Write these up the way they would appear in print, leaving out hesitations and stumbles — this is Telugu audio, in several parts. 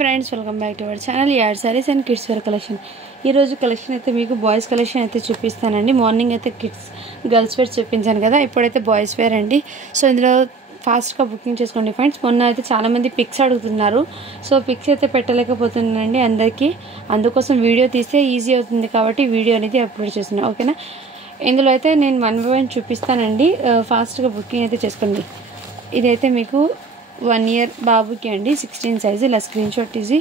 Friends, welcome back to our channel యాడ్ saris and kids wear collection. ఈరోజు కలెక్షన్ అయితే మీకు బాయ్స్ కలెక్షన్ అయితే చూపిస్తానండి. మార్నింగ్ అయితే గర్ల్స్ వేర్ చూపించాను కదా, ఇప్పుడైతే బాయ్స్ వేర్ అండి. సో ఇందులో ఫాస్ట్గా బుకింగ్ చేసుకోండి ఫ్రెండ్స్. మొన్న అయితే చాలామంది పిక్స్ అడుగుతున్నారు, సో పిక్స్ అయితే పెట్టలేకపోతున్నానండి అందరికీ. అందుకోసం వీడియో తీస్తే ఈజీ అవుతుంది కాబట్టి వీడియో అనేది అప్లోడ్ చేస్తున్నాను, ఓకేనా. ఇందులో అయితే నేను 1 by 1 చూపిస్తానండి. ఫాస్ట్గా బుకింగ్ అయితే చేసుకోండి. ఇదైతే మీకు 1 year బాబుకి అండి, 16 సైజు. ఇలా స్క్రీన్ షాట్ తీసి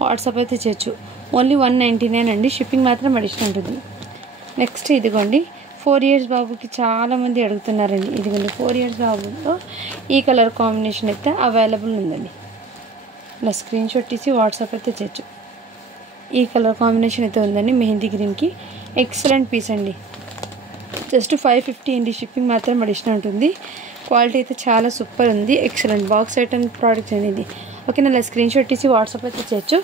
వాట్సాప్ అయితే చేయొచ్చు. ఓన్లీ 199 అండి, షిప్పింగ్ మాత్రం అడిషనల్ ఉంటుంది. నెక్స్ట్ ఇదిగోండి 4 years బాబుకి చాలామంది అడుగుతున్నారండి. ఇదిగోండి 4 years బాబుతో ఈ కలర్ కాంబినేషన్ అయితే అవైలబుల్ ఉందండి. ఇలా స్క్రీన్ షాట్ తీసి వాట్సాప్ అయితే చేయొచ్చు. ఈ కలర్ కాంబినేషన్ అయితే ఉందండి, మెహందీ గ్రీన్కి. ఎక్సలెంట్ పీస్ అండి, జస్ట్ 550 అండి, షిప్పింగ్ మాత్రం అడిషనల్ ఉంటుంది. క్వాలిటీ అయితే చాలా సూపర్ ఉంది, ఎక్సలెంట్ బాక్స్ ఐటమ్ ప్రోడక్ట్ అనేది, ఓకేనా. ఇలా స్క్రీన్ షాట్ తీసి వాట్సాప్ అయితే చేయొచ్చు.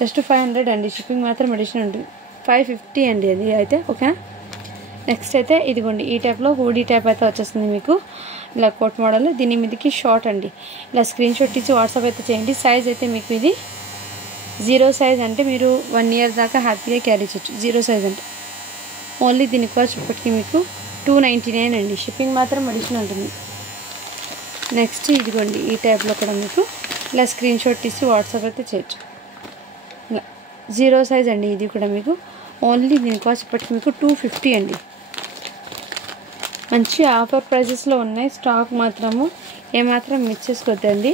జస్ట్ 500 అండి, షిప్పింగ్ మాత్రం అడిషనల్ ఉంటుంది. 550 అండి అది అయితే, ఓకేనా. నెక్స్ట్ అయితే ఇదిగోండి ఈ టైప్లో హూడీ టైప్ అయితే వచ్చేస్తుంది మీకు. ఇలా కోట్ మోడల్, దీని మీదకి షార్ట్ అండి. ఇలా స్క్రీన్ షాట్ తీసి వాట్సాప్ అయితే చేయండి. సైజ్ అయితే మీకు ఇది 0 సైజ్, అంటే మీరు 1 year దాకా హ్యాపీగా క్యారీ చేయొచ్చు. 0 సైజ్ అంటే ఓన్లీ దీని కాస్ట్ ఇప్పటికీ మీకు 299 అండి, షిప్పింగ్ మాత్రం అడిషనల్ ఉంటుంది. నెక్స్ట్ ఇదిగోండి ఈ టైప్లో కూడా మీకు ఇలా స్క్రీన్ షాట్ తీసి వాట్సాప్ అయితే చేయొచ్చు. ఇలా 0 సైజ్ అండి, ఇది కూడా మీకు ఓన్లీ దీని కాస్ట్ ఇప్పటికి మీకు 250 అండి. మంచి ఆఫర్ ప్రైజెస్లో ఉన్నాయి, స్టాక్ మాత్రము ఏమాత్రం మిస్ చేసుకోవద్దండి.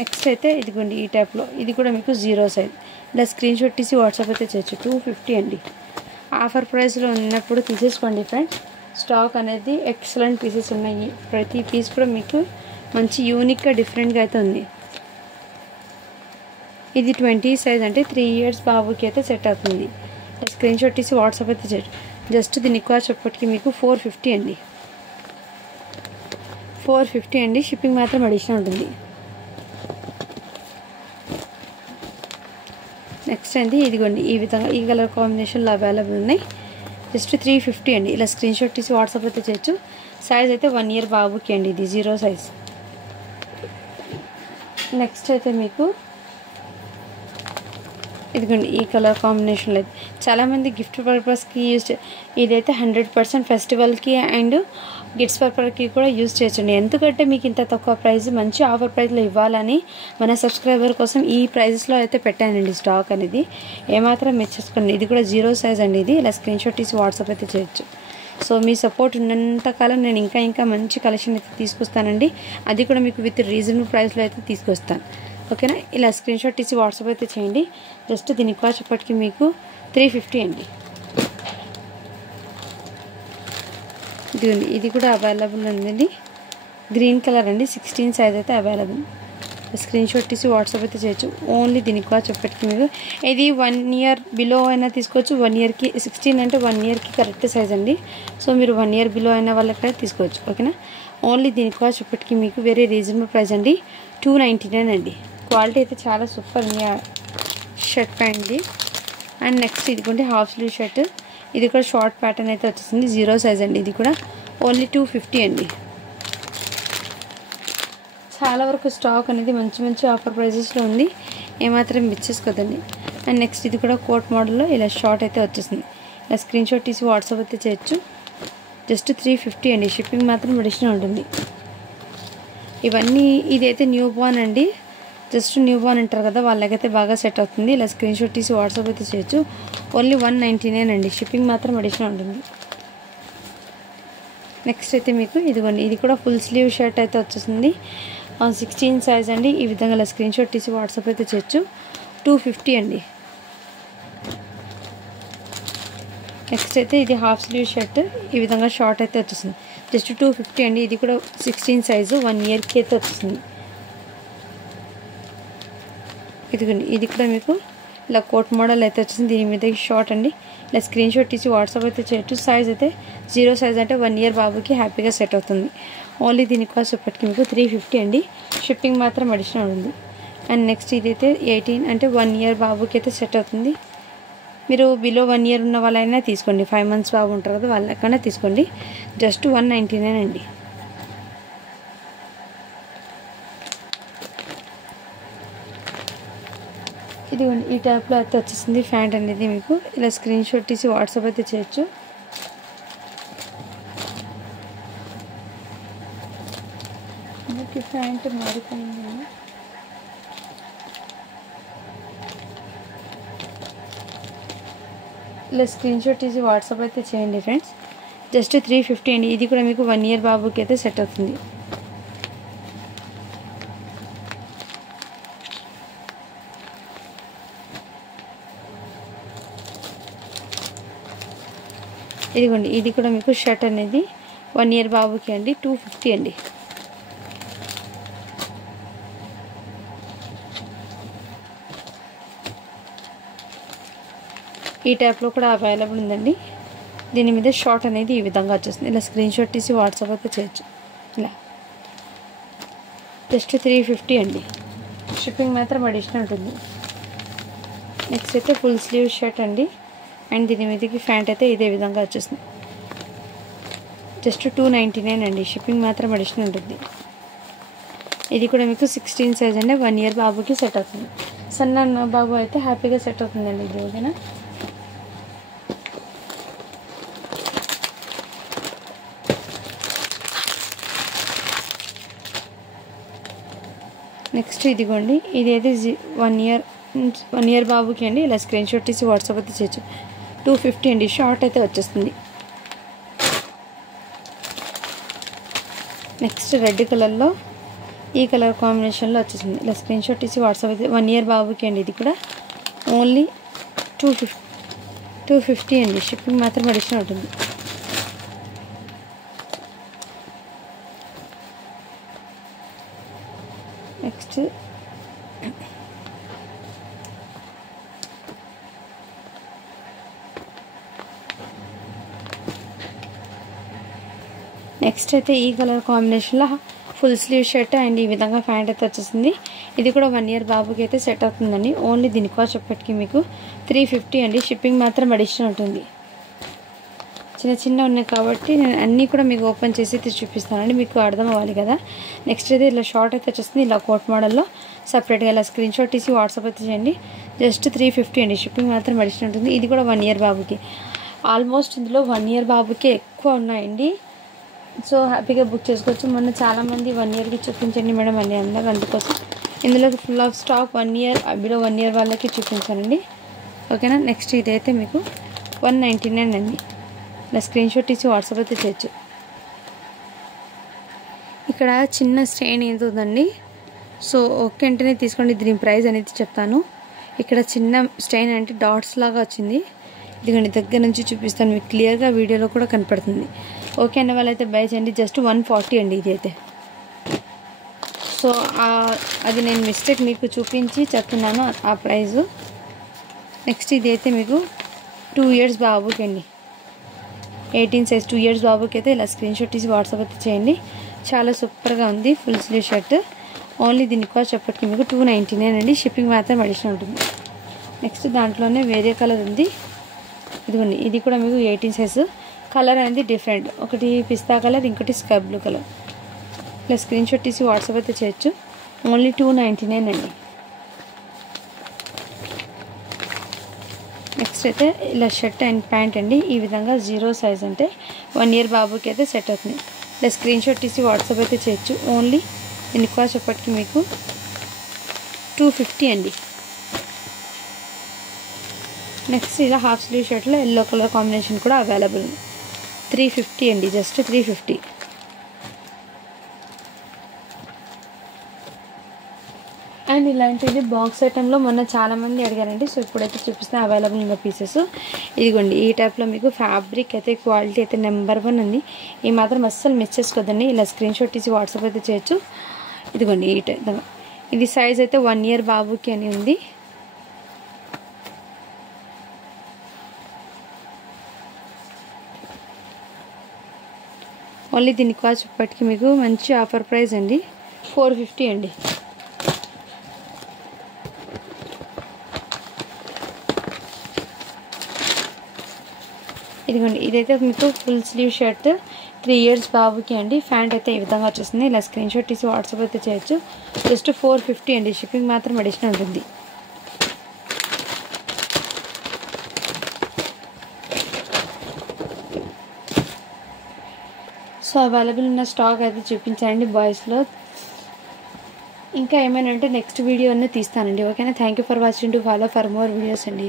నెక్స్ట్ అయితే ఇదిగోండి ఈ టైప్లో, ఇది కూడా మీకు 0 సైజ్. ఇలా స్క్రీన్ షాట్ తీసి వాట్సాప్ అయితే చేయొచ్చు. 250 అండి, ఆఫర్ ప్రైస్లో ఉన్నప్పుడు తీసేసుకోండి ఫ్రెండ్స్. స్టాక్ అనేది ఎక్సలెంట్ పీసెస్ ఉన్నాయి, ప్రతి పీస్ కూడా మీకు మంచి యూనిక్గా డిఫరెంట్గా అయితే ఉంది. ఇది 20 సైజ్, అంటే 3 years బాబుకి అయితే సెట్ అవుతుంది. స్క్రీన్ షాట్ తీసి వాట్సాప్ అయితే చేయొచ్చు. జస్ట్ దీని కాస్ట్ చెప్పటికి మీకు 450 అండి, 450 అండి, షిప్పింగ్ మాత్రం అడిషనల్ ఉంటుంది. నెక్స్ట్ అండి ఇదిగోండి ఈ విధంగా ఈ కలర్ కాంబినేషన్లో అవైలబుల్ ఉన్నాయి. జస్ట్ 350 అండి, ఇలా స్క్రీన్ షాట్ తీసి వాట్సాప్ అయితే చేయొచ్చు. సైజ్ అయితే 1 year బాబుకి అండి, ఇది 0 సైజ్. నెక్స్ట్ అయితే మీకు ఇదిగోండి ఈ కలర్ కాంబినేషన్లో అయితే చాలామంది గిఫ్ట్ పర్పస్కి ఇదైతే 100% ఫెస్టివల్కి అండ్ గిఫ్ట్స్ పర్పస్కి కూడా యూజ్ చేయొచ్చండి. ఎందుకంటే మీకు ఇంత తక్కువ ప్రైస్ మంచి ఆఫర్ ప్రైస్లో ఇవ్వాలని మన సబ్స్క్రైబర్ కోసం ఈ ప్రైజెస్లో అయితే పెట్టానండి స్టాక్ అనేది. ఏమాత్రం మిస్ చేసుకోండి. ఇది కూడా 0 సైజ్ అండి, ఇది ఇలా స్క్రీన్ షాట్ తీసి వాట్సాప్ అయితే చేయొచ్చు. సో మీ సపోర్ట్ ఉన్నంతకాలం నేను ఇంకా మంచి కలెక్షన్ అయితే తీసుకొస్తానండి. అది కూడా మీకు విత్ రీజనబుల్ ప్రైస్లో అయితే తీసుకొస్తాను, ఓకేనా. ఇలా స్క్రీన్ షాట్ తీసి వాట్సాప్ అయితే చేయండి. జస్ట్ దీని కాస్ట్ ఇప్పటికి మీకు 350 అండి. ఇదిగోండి ఇది కూడా అవైలబుల్ ఉందండి, గ్రీన్ కలర్ అండి, 16 సైజ్ అయితే అవైలబుల్. స్క్రీన్ షాట్ తీసి వాట్సాప్ అయితే చేయొచ్చు. ఓన్లీ దీని కాస్ట్ ఇప్పటికి మీకు ఇది 1 year బిలో అయినా తీసుకోవచ్చు. 1 yearకి 16 అంటే 1 yearకి కరెక్ట్ సైజ్ అండి. సో మీరు 1 year బిలో అయిన వాళ్ళకైనా తీసుకోవచ్చు, ఓకేనా. ఓన్లీ దీని కాస్ట్ ఇప్పటికి మీకు వెరీ రీజనబుల్ ప్రైస్ అండి, 299 అండి. క్వాలిటీ అయితే చాలా సూపర్ ఉంది షర్ట్ ప్యాంట్ది. అండ్ నెక్స్ట్ ఇదిగోండి హాఫ్ స్లీవ్ షర్ట్, ఇది కూడా షార్ట్ ప్యాటర్న్ అయితే వచ్చేసింది, 0 సైజ్ అండి. ఇది కూడా ఓన్లీ 250 అండి. చాలా వరకు స్టాక్ అనేది మంచి ఆఫర్ ప్రైజెస్లో ఉంది, ఏమాత్రం మిస్ చేసుకోదండి. అండ్ నెక్స్ట్ ఇది కూడా కోట్ మోడల్లో ఇలా షార్ట్ అయితే వచ్చేసింది. ఇలా స్క్రీన్ షాట్ తీసి వాట్సాప్ అయితే చేయొచ్చు. జస్ట్ 350 అండి, షిప్పింగ్ మాత్రం అడిషనల్ ఉంటుంది. ఇవన్నీ ఇదైతే న్యూ బార్న్ అండి, జస్ట్ న్యూ బార్న్ అంటారు కదా, వాళ్ళకైతే బాగా సెట్ అవుతుంది. ఇలా స్క్రీన్ షాట్ తీసి వాట్సాప్ అయితే చేయొచ్చు. ఓన్లీ 199 అండి, షిప్పింగ్ మాత్రం అడిషనల్ ఉంటుంది. నెక్స్ట్ అయితే మీకు ఇదిగోండి ఇది కూడా ఫుల్ స్లీవ్ షర్ట్ అయితే వచ్చేసింది, 16 సైజ్ అండి. ఈ విధంగా ఇలా స్క్రీన్ షాట్ తీసి వాట్సాప్ అయితే చేయొచ్చు. 250 అండి. నెక్స్ట్ అయితే ఇది హాఫ్ స్లీవ్ షర్ట్, ఈ విధంగా షార్ట్ అయితే వచ్చేసింది. జస్ట్ 250 అండి. ఇది కూడా 16 సైజు, 1 yearకి అయితే వచ్చేసింది. ఇదిగోండి ఇది కూడా మీకు ఇలా కోట్ మోడల్ అయితే వచ్చింది, దీని మీద షార్ట్ అండి. ఇలా స్క్రీన్ షాట్ తీసి వాట్సాప్ అయితే చేయొచ్చు. సైజ్ అయితే 0 సైజ్, అంటే 1 year బాబుకి హ్యాపీగా సెట్ అవుతుంది. ఓన్లీ దీని కాస్ట్ ఇప్పటికి మీకు 350 అండి, షిప్పింగ్ మాత్రం అడిషనల్ ఉంది. అండ్ నెక్స్ట్ ఇదైతే 18, అంటే 1 year బాబుకి అయితే సెట్ అవుతుంది. మీరు బిలో 1 year ఉన్న వాళ్ళైనా తీసుకోండి, 5 months బాబు ఉంటారు కదా వాళ్ళకైనా తీసుకోండి. జస్ట్ 199 అండి. ఇదిగోండి ఈ టైప్లో అయితే వచ్చేసింది ప్యాంట్ అనేది. మీకు ఇలా స్క్రీన్ షాట్ తీసి వాట్సాప్ అయితే చేయొచ్చు. మనకి ప్యాంట్ మారిపోయింది. ఇలా స్క్రీన్ షాట్ తీసి వాట్సాప్ అయితే చేయండి ఫ్రెండ్స్. జస్ట్ 350 అండి. ఇది కూడా మీకు 1 ఇయర్ బాబుకి అయితే సెట్ అవుతుంది. ఇదిగోండి ఇది కూడా మీకు షర్ట్ అనేది 1 ఇయర్ బాబుకి అండి. 250 అండి. ఈ టైప్లో కూడా అవైలబుల్ ఉందండి. దీని మీద షార్ట్ అనేది ఈ విధంగా వచ్చేస్తుంది. ఇలా స్క్రీన్ షాట్ తీసి వాట్సాప్ అయితే చేయొచ్చు. ఇలా జస్ట్ 350 అండి. షిప్పింగ్ మాత్రం అడిషనల్ ఉంటుంది. నెక్స్ట్ అయితే ఫుల్ స్లీవ్ షర్ట్ అండి. అండ్ దీని మీదకి ప్యాంట్ అయితే ఇదే విధంగా వచ్చేస్తుంది. జస్ట్ 299 అండి. షిప్పింగ్ మాత్రం అడిషనల్ ఉంటుంది. ఇది కూడా మీకు 16 సైజ్ అండి. 1 ఇయర్ బాబుకి సెట్ అవుతుంది. సన్న బాబు అయితే హ్యాపీగా సెట్ అవుతుందండి ఇది. ఓకేనా. నెక్స్ట్ ఇదిగోండి ఇది అయితే 1 ఇయర్ బాబుకి అండి. ఇలా స్క్రీన్ షాట్ తీసి వాట్సాప్ అయితే చేయొచ్చు. 250 అండి. షార్ట్ అయితే వచ్చేస్తుంది. నెక్స్ట్ రెడ్ కలర్లో ఈ కలర్ కాంబినేషన్లో వచ్చేసింది. ఇలా స్క్రీన్ షాట్ తీసి వాట్సాప్ అయితే 1 ఇయర్ బాబుకి అండి. ఇది కూడా ఓన్లీ 250 అండి. షిప్పింగ్ మాత్రం అడిషనల్ ఉంటుంది. నెక్స్ట్ అయితే ఈ కలర్ కాంబినేషన్లో ఫుల్ స్లీవ్ షర్ట్ అండ్ ఈ విధంగా ప్యాంట్ అయితే వచ్చేసింది. ఇది కూడా 1 ఇయర్ బాబుకి అయితే సెట్ అవుతుందండి. ఓన్లీ దీని కాస్ట్ చెప్పటికి మీకు 350 అండి. షిప్పింగ్ మాత్రం అడిషనల్ ఉంటుంది. చిన్న ఉన్నాయి కాబట్టి నేను అన్నీ కూడా మీకు ఓపెన్ చేసి అయితే చూపిస్తానండి. మీకు అర్థం అవ్వాలి కదా. నెక్స్ట్ అయితే ఇలా షార్ట్ అయితే వచ్చేస్తుంది. ఇలా కోట్ మోడల్లో సపరేట్గా ఇలా స్క్రీన్ షాట్ తీసి వాట్సాప్ అయితే చేయండి. జస్ట్ 350 అండి. షిప్పింగ్ మాత్రం అడిషనల్ ఉంటుంది. ఇది కూడా 1 ఇయర్ బాబుకి. ఆల్మోస్ట్ ఇందులో 1 ఇయర్ బాబుకి ఎక్కువ ఉన్నాయండి. సో హ్యాపీగా బుక్ చేసుకోవచ్చు. మొన్న చాలామంది 1 ఇయర్కి చూపించండి మేడం అని అన్నారు. అందుకోసం ఇందులో full of stock 1 year below 1 year వాళ్ళకి చూపించానండి. ఓకేనా. నెక్స్ట్ ఇదైతే మీకు 199 అండి. ఇలా స్క్రీన్ షాట్ తీసి వాట్సాప్ అయితే చేయొచ్చు. ఇక్కడ చిన్న స్ట్రెయిన్ ఏది ఉందండి. సో ఓకే అంటేనే తీసుకోండి. దీని ప్రైస్ అనేది చెప్తాను. ఇక్కడ చిన్న స్ట్రెయిన్ అంటే డాట్స్ లాగా వచ్చింది. ఇదిగోండి దగ్గర నుంచి చూపిస్తాను మీకు క్లియర్గా వీడియోలో కూడా కనపడుతుంది. ఓకే అన్న వాళ్ళైతే బై చేయండి. జస్ట్ 140 అండి ఇది అయితే. సో అది నేను మిస్టేక్ మీకు చూపించి చెప్తున్నాను ఆ ప్రైజు. నెక్స్ట్ ఇది అయితే మీకు 2 ఇయర్స్ బాబుకి అండి. 18 సైజ్ 2 ఇయర్స్ బాబుకి అయితే ఇలా స్క్రీన్ షాట్ తీసి వాట్సాప్ అయితే చేయండి. చాలా సూపర్గా ఉంది ఫుల్ స్లీవ్ షర్ట్. ఓన్లీ దీని కాస్ట్ చెప్పటికి మీకు 299 అండి. షిప్పింగ్ మాత్రం అడిషనల్ ఉంటుంది. నెక్స్ట్ దాంట్లోనే వేరే కలర్ ఉంది. ఇదిగోండి ఇది కూడా మీకు 18 సైజు. కలర్ అనేది డిఫరెంట్. ఒకటి పిస్తా కలర్, ఇంకోటి స్కై బ్లూ కలర్. ఇలా స్క్రీన్ షాట్ తీసి వాట్సాప్ అయితే చేయొచ్చు. ఓన్లీ 299 అండి. నెక్స్ట్ అయితే ఇలా షర్ట్ అండ్ ప్యాంట్ అండి. ఈ విధంగా 0 సైజ్ అంటే 1 ఇయర్ బాబుకి అయితే సెట్ అవుతుంది. ఇలా స్క్రీన్ షాట్ తీసి వాట్సాప్ అయితే చేయొచ్చు. ఓన్లీ దీని కాస్ట్ చెప్పటికి మీకు 250 అండి. నెక్స్ట్ ఇలా హాఫ్ స్లీవ్ షర్ట్లో ఎల్లో కలర్ కాంబినేషన్ కూడా అవైలబుల్. 350 అండి. జస్ట్ 350. అండ్ ఇలాంటిది బాక్స్ ఐటెంలో మొన్న చాలామంది అడిగారండి. సో ఇప్పుడైతే చూపిస్తే అవైలబుల్ ఉన్న పీసెస్ ఇదిగోండి. ఈ టైప్లో మీకు ఫ్యాబ్రిక్ అయితే క్వాలిటీ అయితే నెంబర్ 1 ఉంది. ఈ మాత్రం అస్సలు మిస్ చేసుకోదండి. ఇలా స్క్రీన్ షాట్ తీసి వాట్సాప్ అయితే చేయొచ్చు. ఇదిగోండి ఈ టైప్. ఇది సైజ్ అయితే 1 ఇయర్ బాబుకి అని ఉంది. ఓన్లీ దీని కాస్ట్ ఇప్పటికి మీకు మంచి ఆఫర్ ప్రైస్ అండి. 450 అండి. ఇదిగోండి ఇదైతే మీకు ఫుల్ స్లీవ్ షర్ట్ 3 ఇయర్స్ బాబుకి అండి. ప్యాంట్ అయితే ఈ విధంగా వచ్చేస్తుంది. ఇలా స్క్రీన్ షాట్ తీసి వాట్సాప్ అయితే చేయొచ్చు. జస్ట్ 450 అండి. షిప్పింగ్ మాత్రం అడిషనల్ ఉంటుంది. సో అవైలబుల్ ఉన్న స్టాక్ అయితే చూపించానండి బాయ్స్లో. ఇంకా ఏమైనా ఉంటే నెక్స్ట్ వీడియో అన్నీ తీస్తానండి. ఓకేనా? Thank you for watching. To follow for more videos అండి.